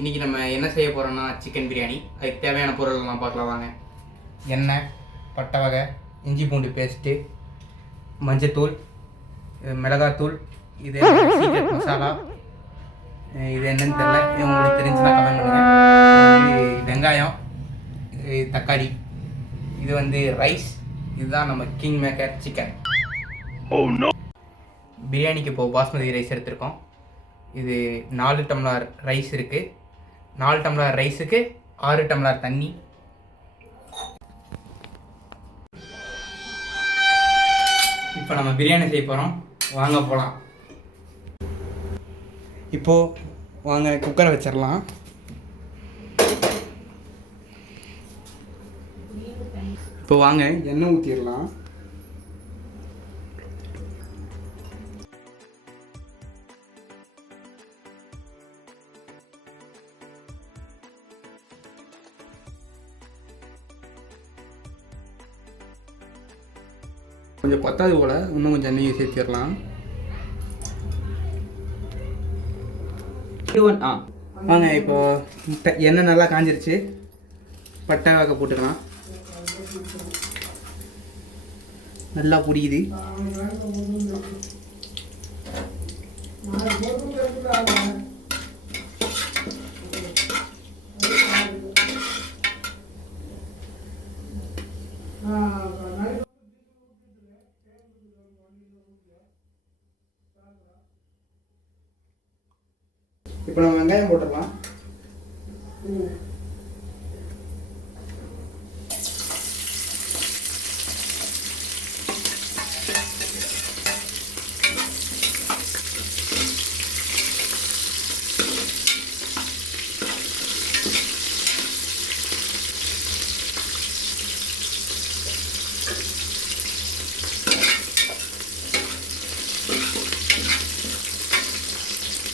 இன்றைக்கி நம்ம என்ன செய்ய போகிறோம்னா சிக்கன் பிரியாணி. அதுக்கு தேவையான பொருள்லாம் பார்க்கலாம் வாங்க. எண்ணெய், பட்டை வகை, இஞ்சி பூண்டு பேஸ்ட்டு, மஞ்சத்தூள், மிளகாத்தூள், இது சீக்ரெட் மசாலா, இது என்னன்னு தெரியல, உங்களுக்கு தெரிஞ்சுன்னா கமெண்ட் பண்ணுங்கள். வெங்காயம், தக்காளி, இது ரைஸ். இதுதான் நம்ம கிங் மேக்கர் சிக்கன். பிரியாணிக்கு இப்போது பாஸ்மதி ரைஸ் எடுத்திருக்கோம். இது 4 டம்ளர் ரைஸ் இருக்குது. 4 டம்ளர் ரைஸுக்கு 6 டம்ளர் தண்ணி. இப்போ நம்ம பிரியாணி செய்ய போகிறோம், வாங்க போகலாம். இப்போது வாங்க குக்கரை வச்சிடலாம். இப்போ வாங்க எண்ணெய் ஊற்றிடலாம். கொஞ்சம் பத்தாது போல், இன்னும் கொஞ்சம் எண்ணெயை சேர்த்திடலாம். வாங்க இப்போ எண்ணெய் நல்லா காஞ்சிருச்சு. பட்டை வகை போட்டுக்கலாம். நல்லா புரியுது. இப்போ நம்ம வெங்காயம் போட்டுடலாம்.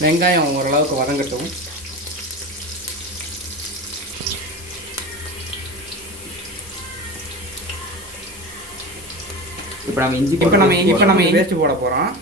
வெங்காயம் ஓரளவுக்கு வதங்கட்டும். இப்போ நம்ம பேஸ்ட் போட போகிறோம்.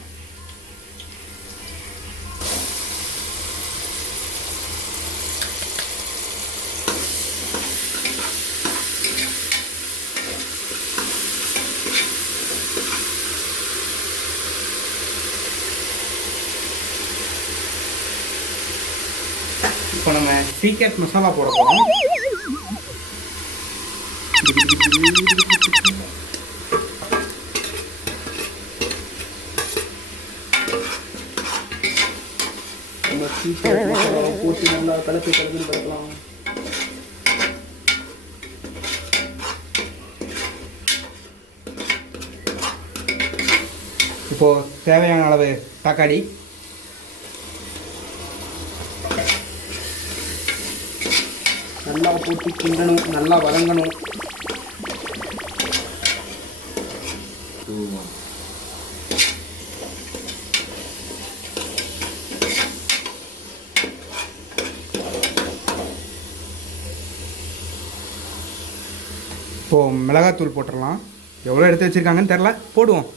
இப்போ நம்ம சீக்ரெட் மசாலா போட போகிறோம். போட்டு நல்லா கலப்பி கலக்கலாம். இப்போ தேவையான அளவு தக்காளி, நல்லா போட்டு கிண்டணும், நல்லா வதங்கணும். இப்போது மிளகாத்தூள் போட்டுடலாம். எவ்வளோ எடுத்து வச்சுருக்காங்கன்னு தெரில, போடுவோம்.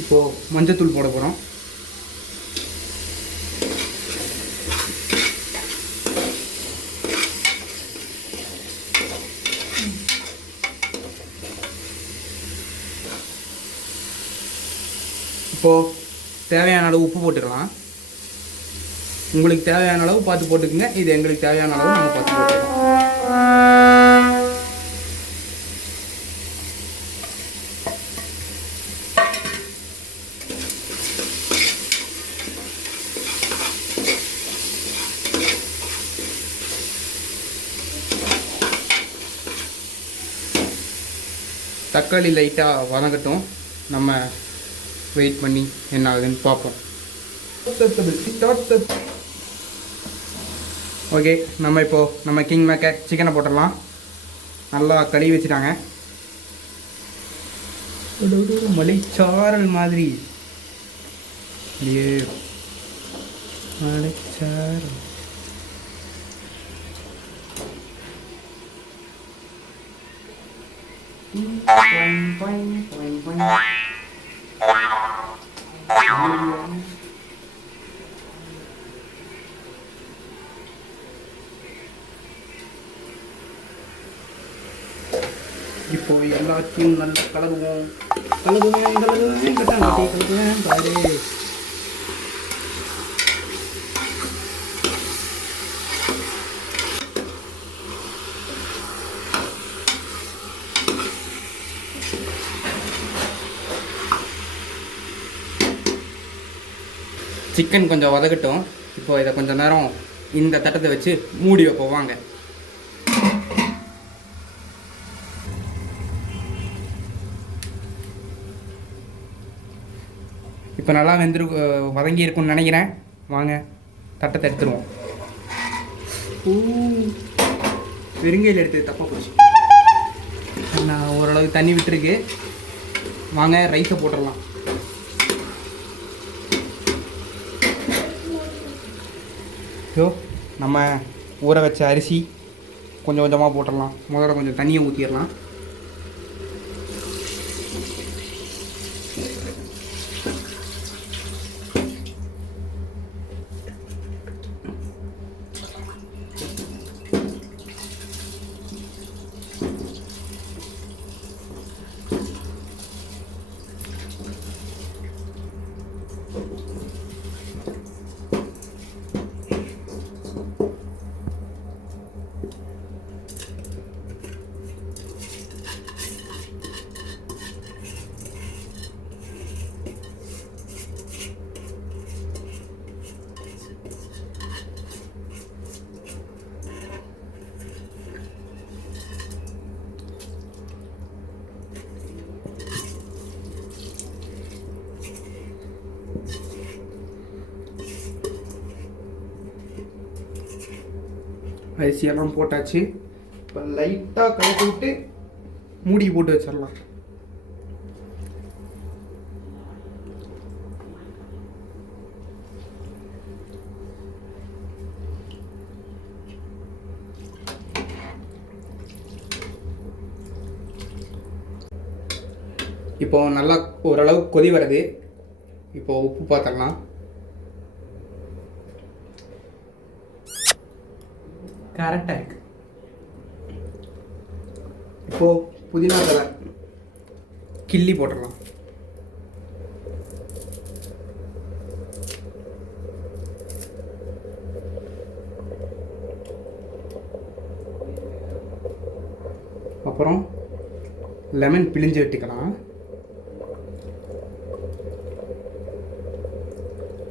இப்போது மஞ்சத்தூள் போட போகிறோம். இப்போது தேவையான அளவு உப்பு போட்டுக்கலாம். உங்களுக்கு தேவையான அளவு பார்த்து போட்டுக்குங்க. இது எங்களுக்கு தேவையான அளவு நாங்கள் பார்த்து போட்டுக்கலாம். தக்காளி லைட்டாக வதங்கட்டும். நம்ம வெயிட் பண்ணி என்ன ஆகுதுன்னு பார்ப்போம். ஓகே, நம்ம கிங் மேக்கர் சிக்கனை போட்டுடலாம். நல்லா கழுவி வச்சுட்டாங்க. மலைச்சாரல் மாதிரி மலைச்சாரல். இப்போ எல்லாத்தையும் நல்லா கலகுவேன் பாரு. சிக்கன் கொஞ்சம் வதக்கட்டும். இப்போ இதை கொஞ்சம் நேரம் இந்த தட்டத்தை வச்சு மூடி வைப்போம் வாங்க. இப்போ நல்லா வதங்கி இருக்கும்னு நினைக்கிறேன். வாங்க தட்டத்தை எடுத்துருவோம். பெருங்கையில் எடுத்து தப்பாக போச்சு. நான் ஓரளவுக்கு தண்ணி விட்டுருக்கு. வாங்க ரைஸை போட்டுடலாம். நம்ம ஊற வச்ச அரிசி கொஞ்சம் கொஞ்சமாக போட்டுடலாம். முதல்ல கொஞ்சம் தண்ணியை ஊற்றிடலாம். அரிசியெல்லாம் போட்டாச்சு. இப்போ லைட்டாக கலக்கி விட்டு மூடி போட்டு வச்சிடலாம். இப்போ நல்லா ஓரளவுக்கு கொதி வருது. இப்போ உப்பு பார்த்துடலாம். கரெக்டாக இருக்கு. இப்போ புதினா தழை கிள்ளி போட்டுடலாம். அப்புறம் லெமன் பிழிஞ்சு விட்டுக்கலாம்.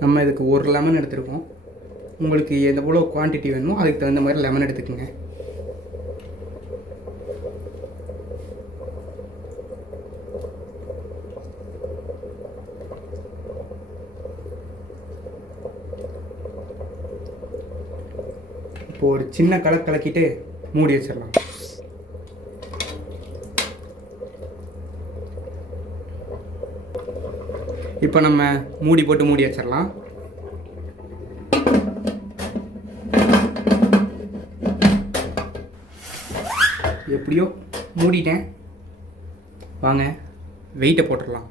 நம்ம இதுக்கு ஒரு லெமன் எடுத்துருக்கோம். உங்களுக்கு எவ்வளோ குவான்டிட்டி வேணுமோ அதுக்கு தகுந்த மாதிரி லெமன் எடுத்துக்கோங்க. இப்போ ஒரு சின்ன கலக்கிட்டு மூடி வச்சிடலாம். இப்போ நம்ம மூடி போட்டு மூடி வச்சிடலாம். எப்படியோ மூடிட்டேன். வாங்க வெயிட்டை போட்டுடலாம்.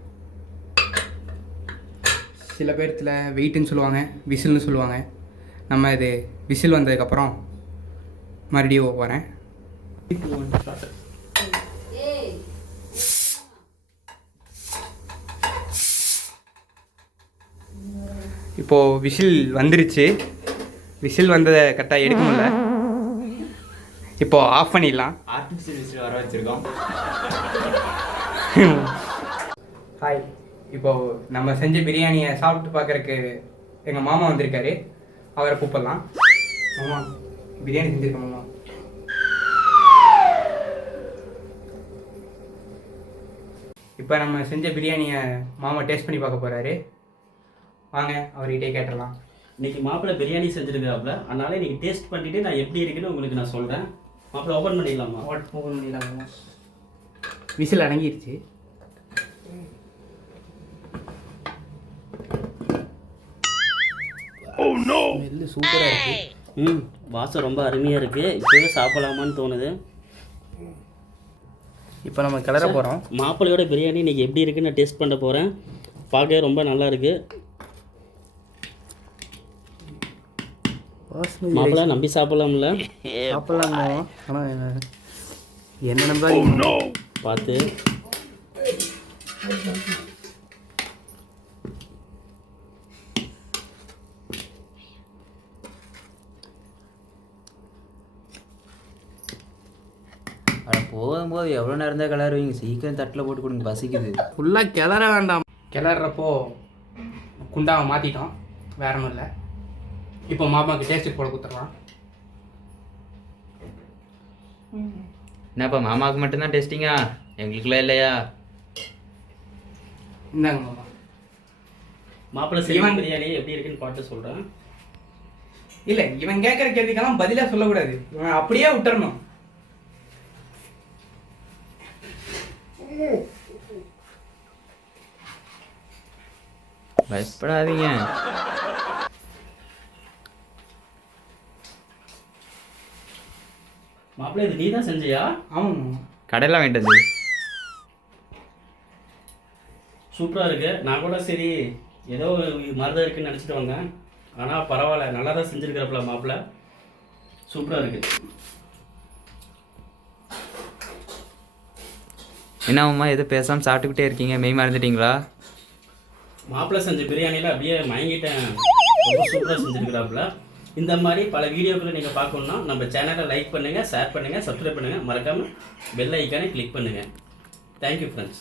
சில பேர்த்துல வெயிட்டுன்னு சொல்லுவாங்க, விசில்னு சொல்லுவாங்க. நம்ம இது விசில் வந்ததுக்கப்புறம் மறுபடியும் வரேன். இப்போது விசில் வந்துருச்சு. விசில் வந்ததை கரெக்டாக எடுக்க முடியல. இப்போது ஆஃப் பண்ணிடலாம். ஆர்டிஃபிஷியல் விசில் வர வச்சுருக்கோம். ஹாய். இப்போது நம்ம செஞ்ச பிரியாணியை சாப்பிட்டு பார்க்குறக்கு எங்கள் மாமா வந்திருக்காரு. அவரை கூப்பிடலாம். மாமா பிரியாணி செஞ்சுருக்கேன் மாமா. இப்போ நம்ம செஞ்ச பிரியாணியை மாமா டேஸ்ட் பண்ணி பார்க்க போகிறாரு. வாங்க அவர்கிட்டே கேட்டுடலாம். இன்றைக்கி மாப்பிள்ளை பிரியாணி செஞ்சுருக்காப்புல, அதனால் இன்றைக்கி டேஸ்ட் பண்ணிவிட்டு நான் எப்படி இருக்குன்னு உங்களுக்கு நான் சொல்கிறேன். மாப்பிள்ள ஓப்பன் பண்ணிடலாமா? ஓப்பன் பண்ணிடலாமா? விசில் அடங்கிருச்சு. ஸ்மெல்லு சூப்பராக இருக்குது. வாசம் ரொம்ப அருமையாக இருக்குது. இப்போவே சாப்பிடலாமான்னு தோணுது. இப்போ நம்ம கிளற போகிறோம். மாப்பிள்ளையோட பிரியாணி இன்றைக்கி எப்படி இருக்குன்னு நான் டேஸ்ட் பண்ண போகிறேன். பார்க்கவே ரொம்ப நல்லா இருக்குது. மாப்பிள்ளை நம்பி சாப்பிடலாம்ல? சாப்பிடலாமா? ஆனால் என்ன நம்ப பார்த்து போகும்போது எவ்வளோ நேரம் தான் கிளறுவீங்க? சீக்கிரம் தட்டில் போட்டு கொடுங்க, பசிக்குது. ஃபுல்லாக கிளற வேண்டாம். கிளறப்போ குண்டாவை மாற்றிட்டோம், வேற ஒன்றும் இல்லை. இப்போ மாமாவுக்கு டேஸ்ட்டுக்கு போட கொடுத்துடலாம். என்னப்பா மாமாவுக்கு மட்டும்தான் டேஸ்டிங்கா? எங்களுக்குலாம் இல்லையா? இந்தாங்க மாமா. மாப்பிள்ளை செய்வன் பிரியாணி எப்படி இருக்குன்னு பார்த்து சொல்கிறேன். இல்லை, இவன் கேட்குற கேள்விக்கெல்லாம் பதிலாக சொல்லக்கூடாது. இவன் அப்படியே விட்டுறணும். பயப்படாதீங்க. மாப்பிள்ளை இது நீ தான் செஞ்சியா? ஆமாம், கடையில் வாங்கிட்டு வந்து. சூப்பராக இருக்குது. நான் கூட சரி ஏதோ மருதம் இருக்குன்னு நினச்சிட்டு வந்தேன். ஆனால் பரவாயில்ல, நல்லா தான் செஞ்சுருக்கிறப்பல மாப்பிள்ளை. சூப்பராக இருக்குது. என்னம்மா எதுவும் பேசாமல் சாப்பிட்டுக்கிட்டே இருக்கீங்க? மெய் மறந்துட்டீங்களா? மாப்பிள்ளை செஞ்ச பிரியாணியில் அப்படியே மயங்கிட்டேன். ரொம்ப சூப்பராக செஞ்சுருக்கிறாப்புல. இந்த மாதிரி பல வீடியோக்களை நீங்கள் பார்க்கணுன்னா நம்ம சேனலை லைக் பண்ணுங்கள், ஷேர் பண்ணுங்கள், சப்ஸ்கிரைப் பண்ணுங்கள். மறக்காமல் பெல் ஐக்கானை கிளிக் பண்ணுங்கள். Thank you friends.